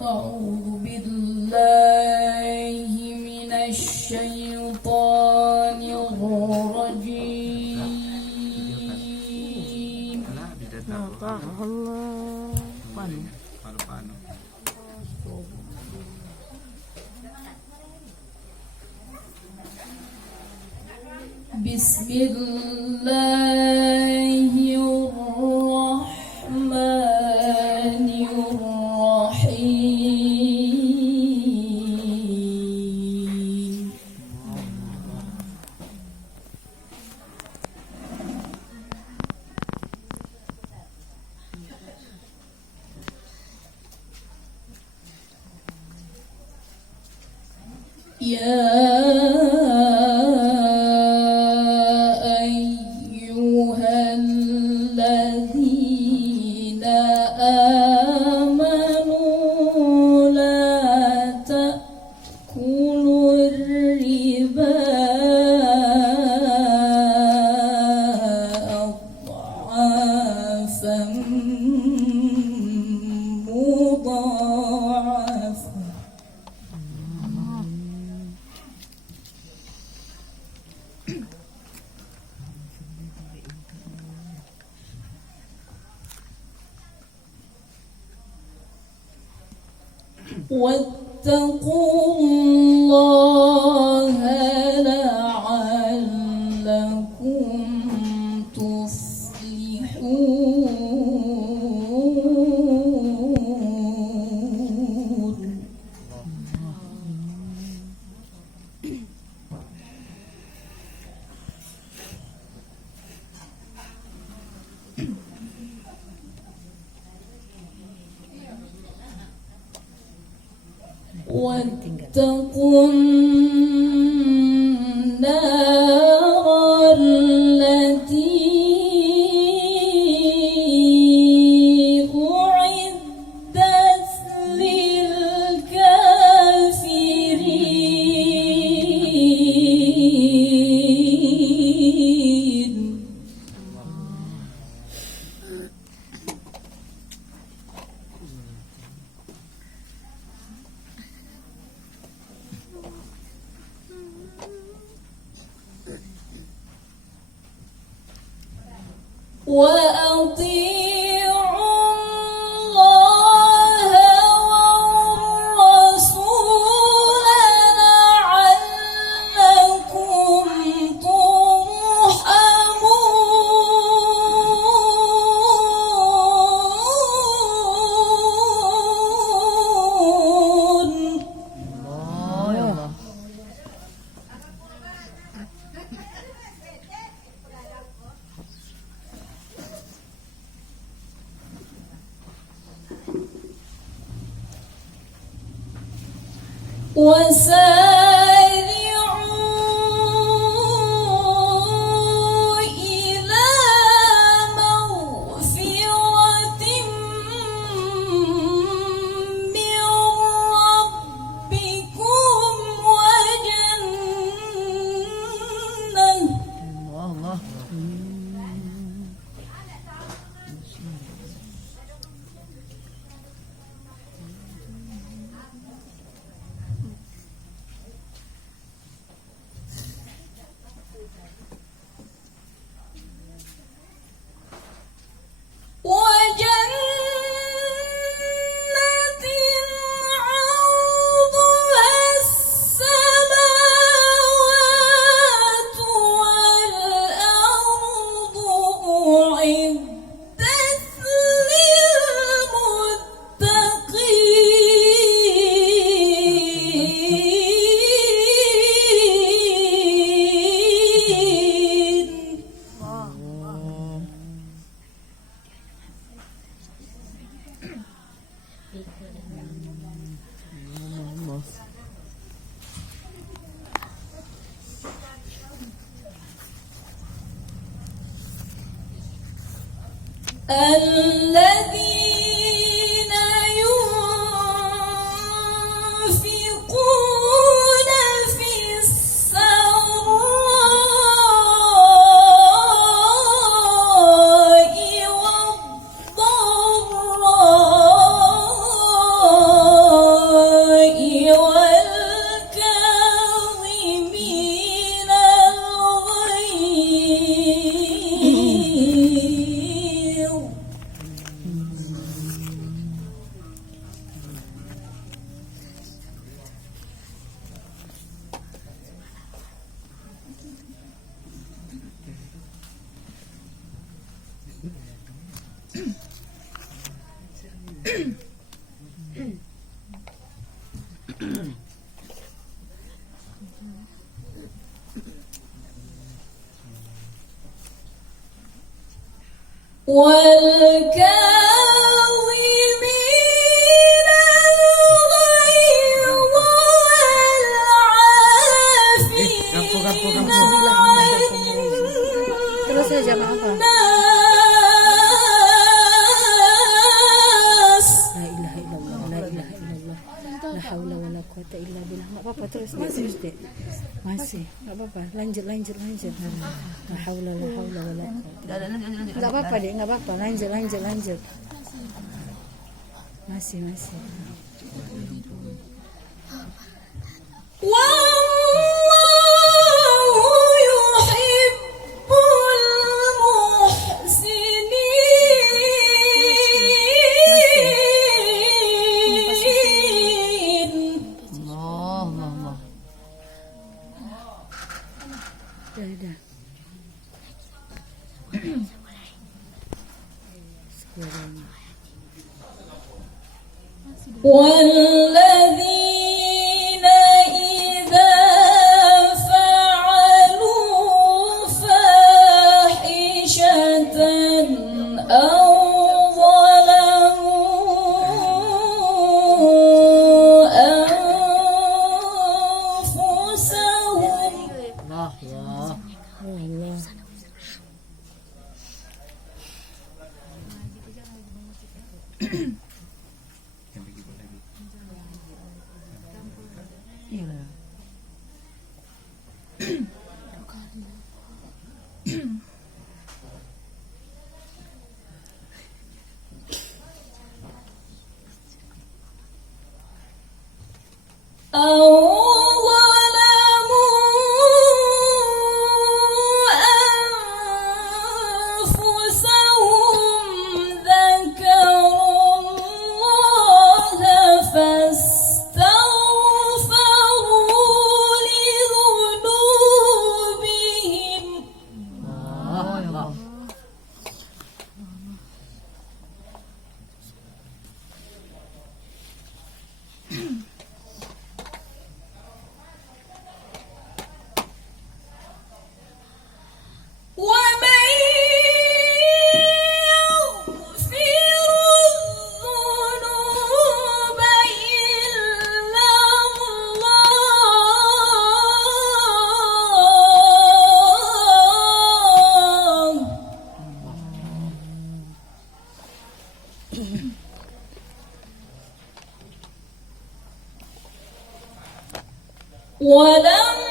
أعوذ بالله من الشيطان الرجيم. بسم الله الرحمن الرحيم. يا واتقوا الله لعلكم تفلحون. واتقوا النار التي أعدت للكافرين. وأطيعوا الله والرسول لعلكم ترحمون. وسارعوا إلى مغفرة من ربكم وجنة عرضها السماوات والأرض أعدت الذين ينفقون في السراء والضراء والكاظمين الغيظ والعافين عن Terus saja maaf. الناس. La ilaha illallah, la ilaha illallah, la haula wala quwata illa billah. Enggak apa-apa, terus dek. Masih, enggak apa-apa. Lanjut. La haula wala quwata. Enggak apa-apa, Dek, enggak apa-apa. Lanjut. Masih. Wallahu yuhibbul muhsinin. Allah. Dah. Suaranya. والذين إذا فعلوا فاحشة أو ظلموا أنفسهم Allah. Allah. Iya. أو ظلموا أنفسهم ذكروا الله فاستغفروا لذنوبهم Allah. ومن يغفر الذنوب إلا الله ولم